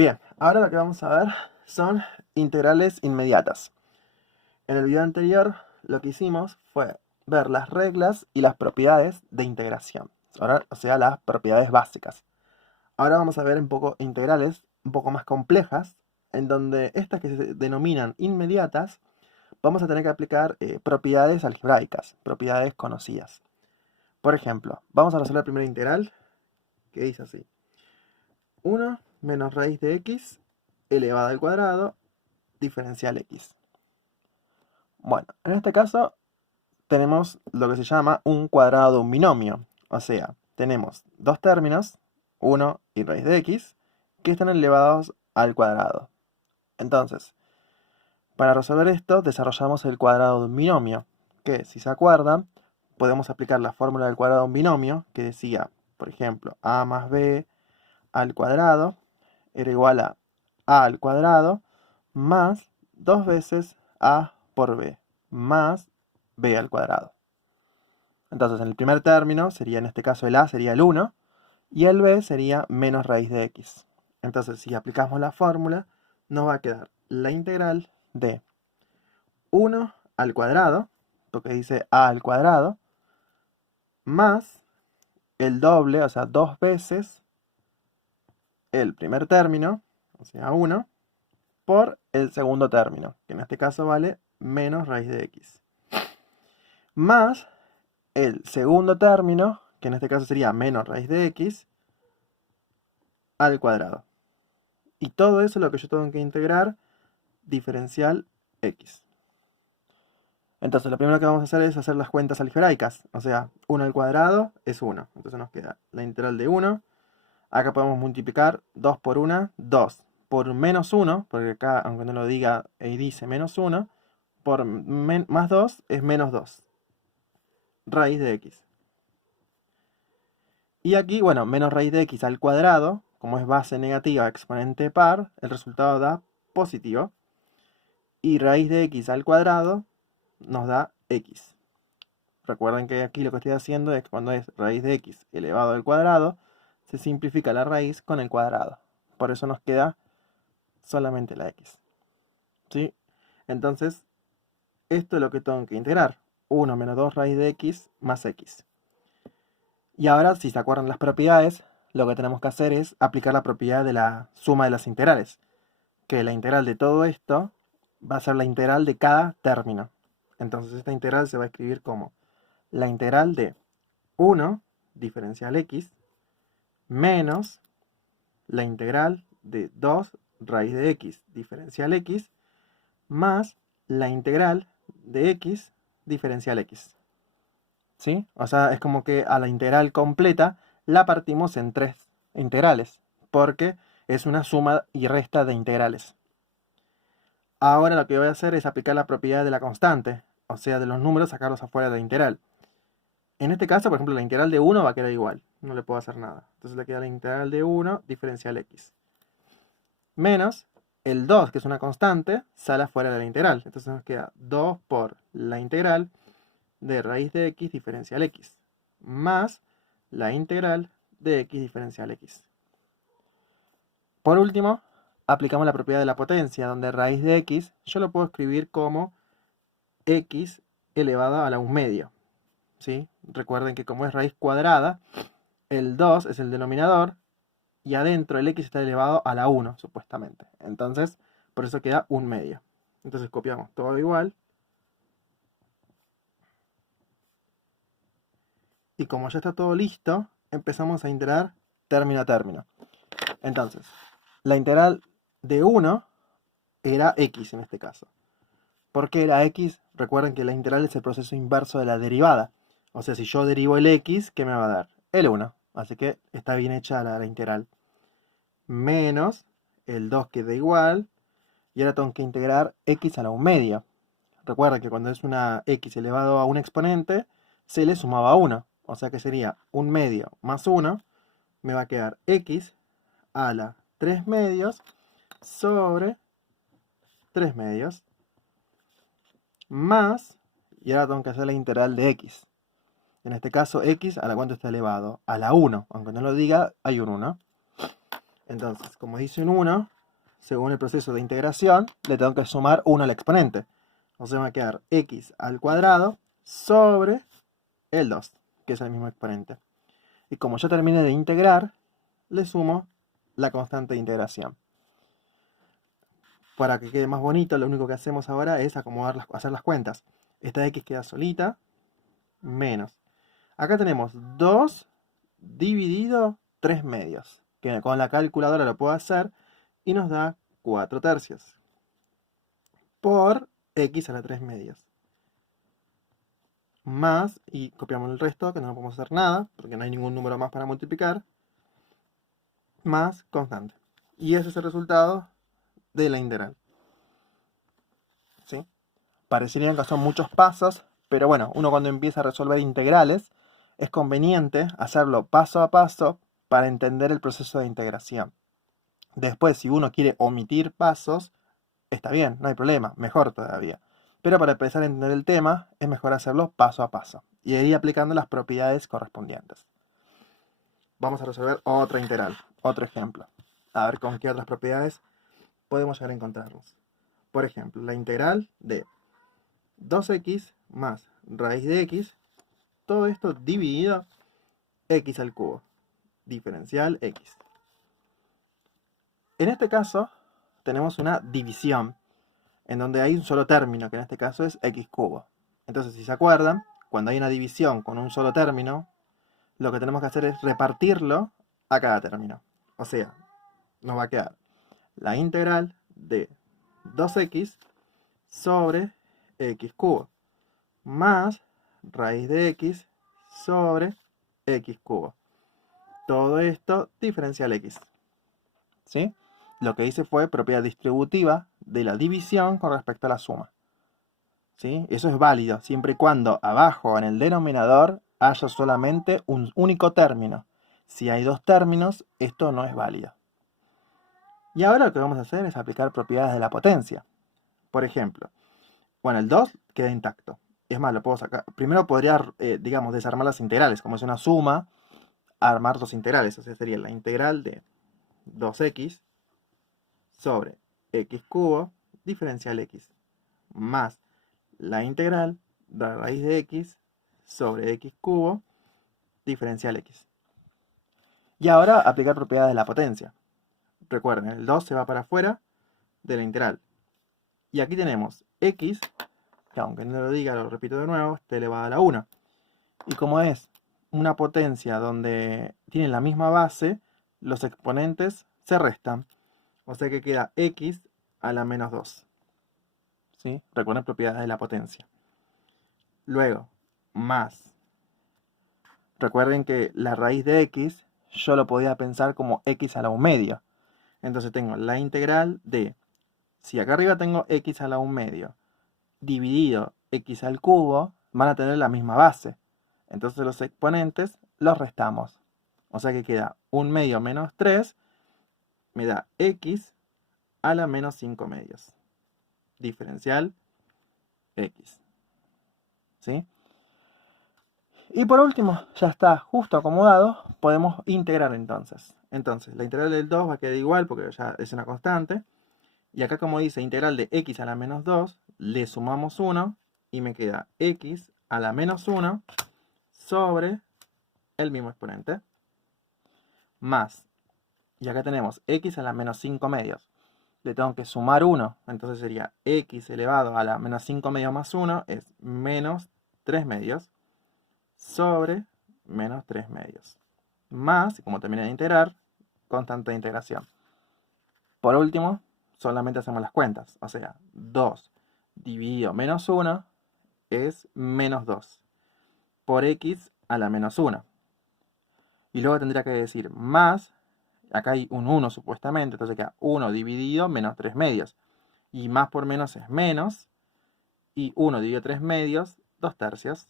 Bien, ahora lo que vamos a ver son integrales inmediatas. En el video anterior lo que hicimos fue ver las reglas y las propiedades de integración, o sea, las propiedades básicas. Ahora vamos a ver un poco integrales un poco más complejas, en donde estas que se denominan inmediatas, vamos a tener que aplicar propiedades algebraicas, propiedades conocidas. Por ejemplo, vamos a resolver la primera integral, que dice así: 1 menos raíz de x elevado al cuadrado diferencial x. Bueno, en este caso tenemos lo que se llama un cuadrado de un binomio. O sea, tenemos dos términos, 1 y raíz de x, que están elevados al cuadrado. Entonces, para resolver esto, desarrollamos el cuadrado de un binomio, que, si se acuerdan, podemos aplicar la fórmula del cuadrado de un binomio, que decía, por ejemplo, a más b al cuadrado era igual a al cuadrado más 2 veces a por b, más b al cuadrado. Entonces, en el primer término, sería en este caso el a sería el 1, y el b sería menos raíz de x. Entonces, si aplicamos la fórmula, nos va a quedar la integral de 1 al cuadrado, porque dice a al cuadrado, más el doble, o sea, 2 veces el primer término, o sea, 1, por el segundo término, que en este caso vale menos raíz de x, más el segundo término, que en este caso sería menos raíz de x, al cuadrado. Y todo eso es lo que yo tengo que integrar diferencial x. Entonces lo primero que vamos a hacer es hacer las cuentas algebraicas. O sea, 1 al cuadrado es 1. Entonces nos queda la integral de 1. Acá podemos multiplicar 2 por 1, 2. Por menos 1, porque acá, aunque no lo diga y dice menos 1, por más 2 es menos 2. Raíz de x. Y aquí, bueno, menos raíz de x al cuadrado, como es base negativa exponente par, el resultado da positivo. Y raíz de x al cuadrado nos da x. Recuerden que aquí lo que estoy haciendo es que cuando es raíz de x elevado al cuadrado, se simplifica la raíz con el cuadrado. Por eso nos queda solamente la x. ¿Sí? Entonces, esto es lo que tengo que integrar. 1 menos 2 raíz de x más x. Y ahora, si se acuerdan las propiedades, lo que tenemos que hacer es aplicar la propiedad de la suma de las integrales. Que la integral de todo esto va a ser la integral de cada término. Entonces esta integral se va a escribir como la integral de 1 diferencial x menos la integral de 2 raíz de x diferencial x más la integral de x diferencial x. ¿Sí? O sea, es como que a la integral completa la partimos en 3 integrales, porque es una suma y resta de integrales. Ahora lo que voy a hacer es aplicar la propiedad de la constante, o sea, de los números sacarlos afuera de la integral. En este caso, por ejemplo, la integral de 1 va a quedar igual, no le puedo hacer nada. Entonces le queda la integral de 1 diferencial x. Menos el 2, que es una constante, sale afuera de la integral. Entonces nos queda 2 por la integral de raíz de x diferencial x, más la integral de x diferencial x. Por último, aplicamos la propiedad de la potencia, donde raíz de x yo lo puedo escribir como x elevado a la 1 medio. ¿Sí? Recuerden que como es raíz cuadrada, el 2 es el denominador y adentro el x está elevado a la 1, supuestamente. Entonces, por eso queda 1 medio. Entonces copiamos todo igual. Y como ya está todo listo, empezamos a integrar término a término. Entonces, la integral de 1 era x en este caso. ¿Por qué era x? Recuerden que la integral es el proceso inverso de la derivada. O sea, si yo derivo el x, ¿qué me va a dar? El 1. Así que está bien hecha la integral. Menos el 2 queda igual. Y ahora tengo que integrar x a la 1 media. Recuerda que cuando es una x elevado a un exponente, se le sumaba 1. O sea que sería 1 medio más 1. Me va a quedar x a la 3 medios sobre 3 medios. Más, y ahora tengo que hacer la integral de x. En este caso, x a la cuánto está elevado, a la 1. Aunque no lo diga, hay un 1. Entonces, como dice un 1, según el proceso de integración, le tengo que sumar 1 al exponente. O sea, me va a quedar x al cuadrado sobre el 2, que es el mismo exponente. Y como ya terminé de integrar, le sumo la constante de integración. Para que quede más bonito, lo único que hacemos ahora es hacer las cuentas. Esta x queda solita, menos. Acá tenemos 2 dividido 3 medios, que con la calculadora lo puedo hacer, y nos da 4 tercios. Por x a la 3 medios. Más, y copiamos el resto, que no podemos hacer nada, porque no hay ningún número más para multiplicar, más constante. Y ese es el resultado de la integral. ¿Sí? Parecerían que son muchos pasos, pero bueno, uno cuando empieza a resolver integrales, es conveniente hacerlo paso a paso para entender el proceso de integración. Después, si uno quiere omitir pasos, está bien, no hay problema, mejor todavía. Pero para empezar a entender el tema, es mejor hacerlo paso a paso y ir aplicando las propiedades correspondientes. Vamos a resolver otra integral, otro ejemplo. A ver con qué otras propiedades podemos llegar a encontrarnos. Por ejemplo, la integral de 2x más raíz de x, todo esto dividido x al cubo, diferencial x. En este caso, tenemos una división, en donde hay un solo término, que en este caso es x cubo. Entonces, si se acuerdan, cuando hay una división con un solo término, lo que tenemos que hacer es repartirlo a cada término. O sea, nos va a quedar la integral de 2x sobre x cubo más raíz de x sobre x cubo. Todo esto diferencial x. ¿Sí? Lo que hice fue propiedad distributiva de la división con respecto a la suma. ¿Sí? Eso es válido siempre y cuando abajo en el denominador haya solamente un único término. Si hay dos términos, esto no es válido. Y ahora lo que vamos a hacer es aplicar propiedades de la potencia. Por ejemplo, bueno, el 2 queda intacto. Es más, lo puedo sacar. Primero podría, digamos, desarmar las integrales. Como es una suma, armar dos integrales. O sea, sería la integral de 2x sobre x cubo diferencial x más la integral de la raíz de x sobre x cubo diferencial x. Y ahora aplicar propiedades de la potencia. Recuerden, el 2 se va para afuera de la integral. Y aquí tenemos x, que aunque no lo diga, lo repito de nuevo, está elevado a la 1. Y como es una potencia donde tienen la misma base, los exponentes se restan. O sea que queda x a la menos 2. ¿Sí? Recuerden propiedades de la potencia. Luego, más. Recuerden que la raíz de x yo lo podía pensar como x a la 1 medio. Entonces tengo la integral de, si acá arriba tengo x a la 1 medio, dividido x al cubo, van a tener la misma base. Entonces los exponentes los restamos. O sea que queda 1 medio menos 3, me da x a la menos 5 medios. Diferencial x. ¿Sí? Y por último, ya está justo acomodado, podemos integrar entonces. Entonces, la integral del 2 va a quedar igual porque ya es una constante. Y acá como dice integral de x a la menos 2, le sumamos 1 y me queda x a la menos 1 sobre el mismo exponente. Más, y acá tenemos x a la menos 5 medios. Le tengo que sumar 1, entonces sería x elevado a la menos 5 medios más 1 es menos 3 medios sobre menos 3 medios. Más, como terminé de integrar, constante de integración. Por último, solamente hacemos las cuentas. O sea, 2 dividido menos 1 es menos 2 por x a la menos 1. Y luego tendría que decir más, acá hay un 1 supuestamente, entonces queda 1 dividido menos 3 medios. Y más por menos es menos. Y 1 dividido 3 medios, 2 tercios.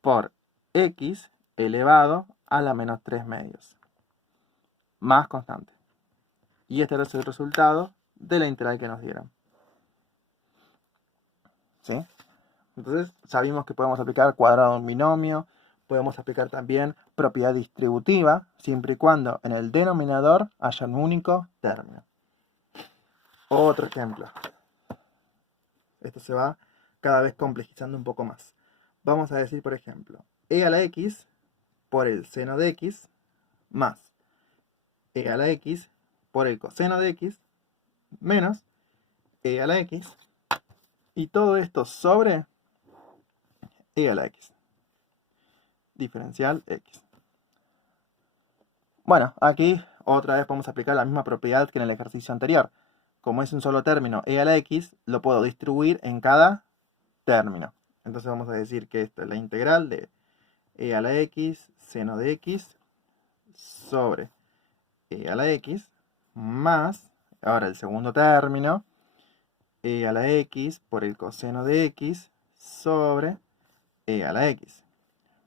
Por x elevado a la menos 3 medios. Más constante. Y este es el resultado de la integral que nos dieron. ¿Sí? Entonces, sabemos que podemos aplicar cuadrado a un binomio, podemos aplicar también propiedad distributiva siempre y cuando en el denominador haya un único término. Otro ejemplo. Esto se va cada vez complejizando un poco más. Vamos a decir, por ejemplo, e a la x por el seno de x más e a la x por el coseno de x menos e a la x, y todo esto sobre e a la x, diferencial x. Bueno, aquí otra vez vamos a aplicar la misma propiedad que en el ejercicio anterior. Como es un solo término e a la x, lo puedo distribuir en cada término. Entonces vamos a decir que esto es la integral de e a la x seno de x sobre e a la x más, ahora el segundo término, e a la x por el coseno de x sobre e a la x,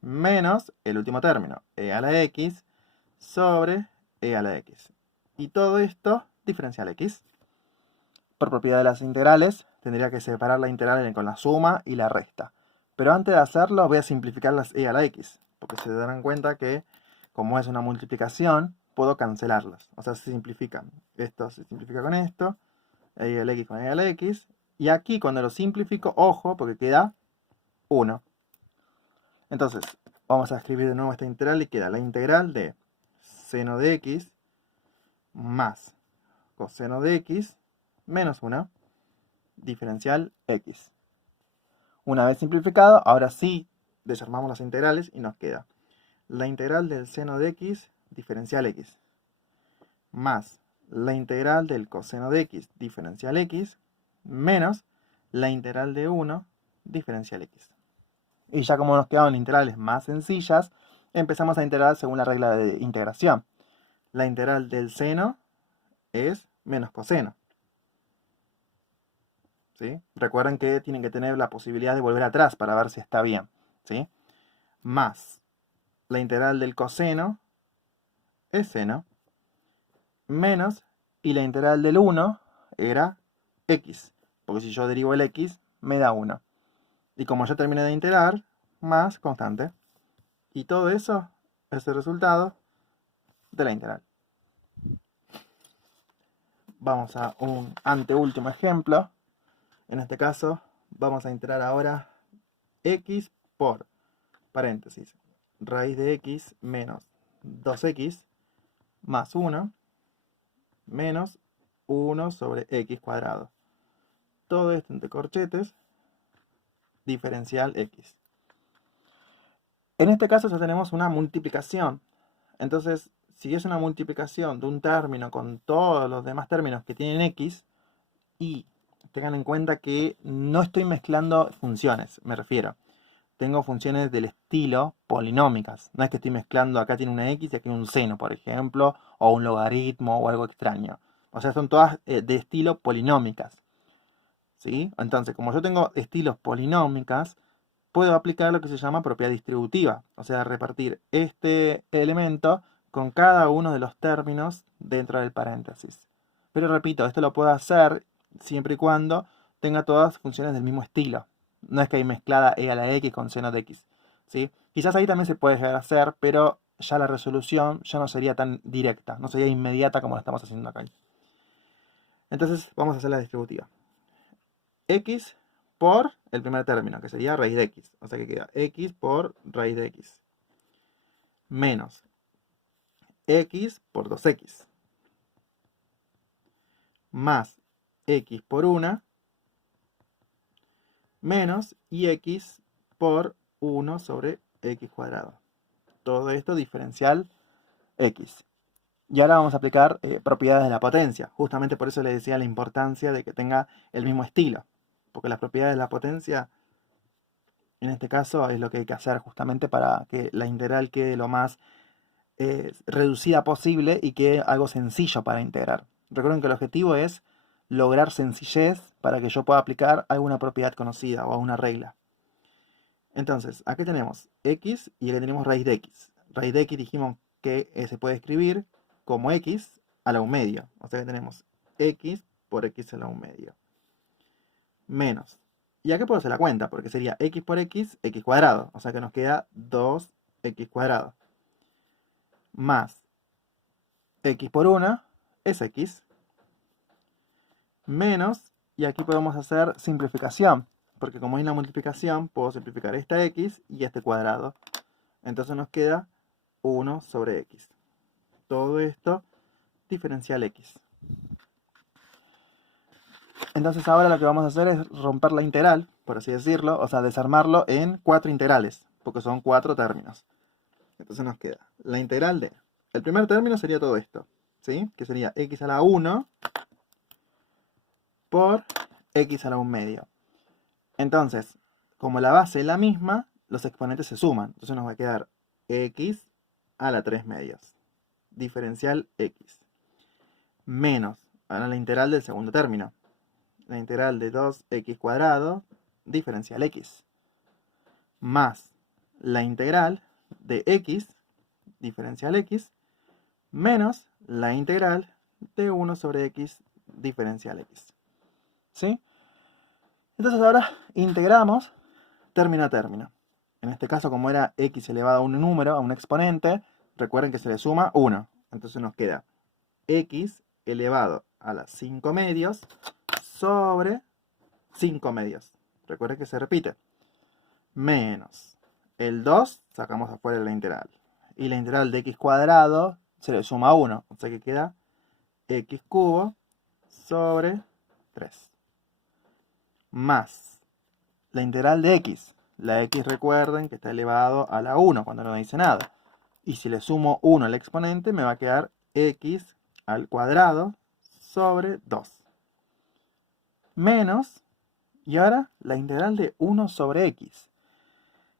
menos el último término, e a la x sobre e a la x. Y todo esto diferencial x. Por propiedad de las integrales, tendría que separar la integral con la suma y la resta. Pero antes de hacerlo, voy a simplificar las e a la x, porque se darán cuenta que, como es una multiplicación, puedo cancelarlas. O sea, se simplifican. Esto se simplifica con esto, e a la x con e a la x. Y aquí, cuando lo simplifico, ojo, porque queda 1. Entonces, vamos a escribir de nuevo esta integral y queda la integral de seno de x más coseno de x menos 1, diferencial x. Una vez simplificado, ahora sí desarmamos las integrales y nos queda la integral del seno de x, diferencial x, más la integral del coseno de x, diferencial x, menos la integral de 1, diferencial x. Y ya como nos quedaban integrales más sencillas, empezamos a integrar según la regla de integración. La integral del seno es menos coseno. ¿Sí? Recuerden que tienen que tener la posibilidad de volver atrás para ver si está bien. ¿Sí? Más la integral del coseno es seno, menos, y la integral del 1 era x, porque si yo derivo el x, me da 1. Y como ya terminé de integrar, más constante. Y todo eso es el resultado de la integral. Vamos a un anteúltimo ejemplo. En este caso, vamos a integrar ahora x por, paréntesis, raíz de x menos 2x más 1 menos 1 sobre x cuadrado. Todo esto entre corchetes, diferencial x. En este caso ya tenemos una multiplicación. Entonces, si es una multiplicación de un término con todos los demás términos que tienen x, y tengan en cuenta que no estoy mezclando funciones, me refiero. Tengo funciones del estilo polinómicas. No es que estoy mezclando, acá tiene una x y aquí un seno, por ejemplo, o un logaritmo o algo extraño. O sea, son todas de estilo polinómicas. ¿Sí? Entonces, como yo tengo estilos polinómicas, puedo aplicar lo que se llama propiedad distributiva. O sea, repartir este elemento con cada uno de los términos dentro del paréntesis. Pero repito, esto lo puedo hacer siempre y cuando tenga todas funciones del mismo estilo. No es que hay mezclada e a la x con seno de x. ¿Sí? Quizás ahí también se puede llegar a hacer, pero ya la resolución ya no sería tan directa, no sería inmediata como lo estamos haciendo acá. Entonces vamos a hacer la distributiva. X por el primer término, que sería raíz de x. O sea que queda x por raíz de x. Menos x por 2x. Más x por 1. Menos y x por 1 sobre x cuadrado. Todo esto diferencial x. Y ahora vamos a aplicar propiedades de la potencia. Justamente por eso les decía la importancia de que tenga el mismo estilo. Porque las propiedades de la potencia, en este caso, es lo que hay que hacer justamente para que la integral quede lo más reducida posible y quede algo sencillo para integrar. Recuerden que el objetivo es lograr sencillez para que yo pueda aplicar alguna propiedad conocida o alguna regla. Entonces, aquí tenemos x y aquí tenemos raíz de x. Raíz de x dijimos que se puede escribir como x a la 1 medio. O sea que tenemos x por x a la 1 medio. Menos. Y aquí puedo hacer la cuenta, porque sería x por x, x cuadrado. O sea que nos queda 2x cuadrado. más x por 1 es x, menos, y aquí podemos hacer simplificación, porque como hay una multiplicación, puedo simplificar esta x y este cuadrado. Entonces nos queda 1 sobre x. Todo esto diferencial x. Entonces ahora lo que vamos a hacer es romper la integral, por así decirlo, o sea, desarmarlo en 4 integrales, porque son 4 términos. Entonces nos queda la integral de... El primer término sería todo esto, ¿sí? Que sería x a la 1 por x a la 1 medio. Entonces, como la base es la misma, los exponentes se suman. Entonces nos va a quedar x a la 3 medios. Diferencial x. Menos, ahora la integral del segundo término. La integral de 2x cuadrado, diferencial x. Más la integral de x, diferencial x, menos la integral de 1 sobre x, diferencial x. ¿Sí? Entonces ahora integramos término a término. En este caso, como era x elevado a un número, a un exponente, recuerden que se le suma 1. Entonces nos queda x elevado a las 5 medios sobre 5 medios. Recuerden que se repite. Menos el 2, sacamos afuera la integral. Y la integral de x cuadrado se le suma 1. O sea que queda x cubo sobre 3. Más la integral de x. La x recuerden que está elevado a la 1 cuando no dice nada. Y si le sumo 1 al exponente me va a quedar x al cuadrado sobre 2. Menos, y ahora la integral de 1 sobre x.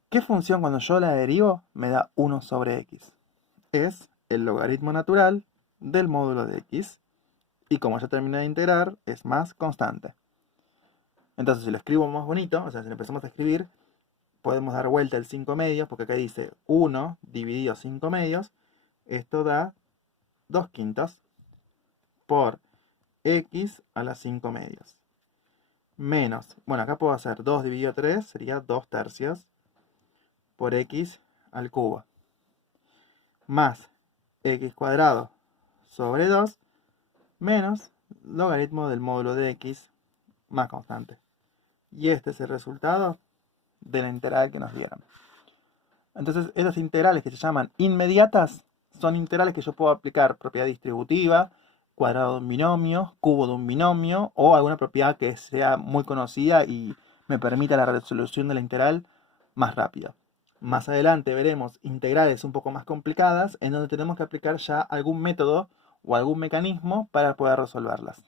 ¿Qué función cuando yo la derivo me da 1 sobre x? Es el logaritmo natural del módulo de x. Y como ya terminé de integrar, es más constante. Entonces si lo escribo más bonito, o sea, si lo empezamos a escribir, podemos dar vuelta el 5 medios, porque acá dice 1 dividido 5 medios. Esto da 2 quintos por x a las 5 medios. Menos, bueno, acá puedo hacer 2 dividido 3, sería 2 tercios por x al cubo. Más x cuadrado sobre 2, menos logaritmo del módulo de x más constante. Y este es el resultado de la integral que nos dieron. Entonces, esas integrales que se llaman inmediatas son integrales que yo puedo aplicar propiedad distributiva, cuadrado de un binomio, cubo de un binomio o alguna propiedad que sea muy conocida y me permita la resolución de la integral más rápida. Más adelante veremos integrales un poco más complicadas en donde tenemos que aplicar ya algún método o algún mecanismo para poder resolverlas.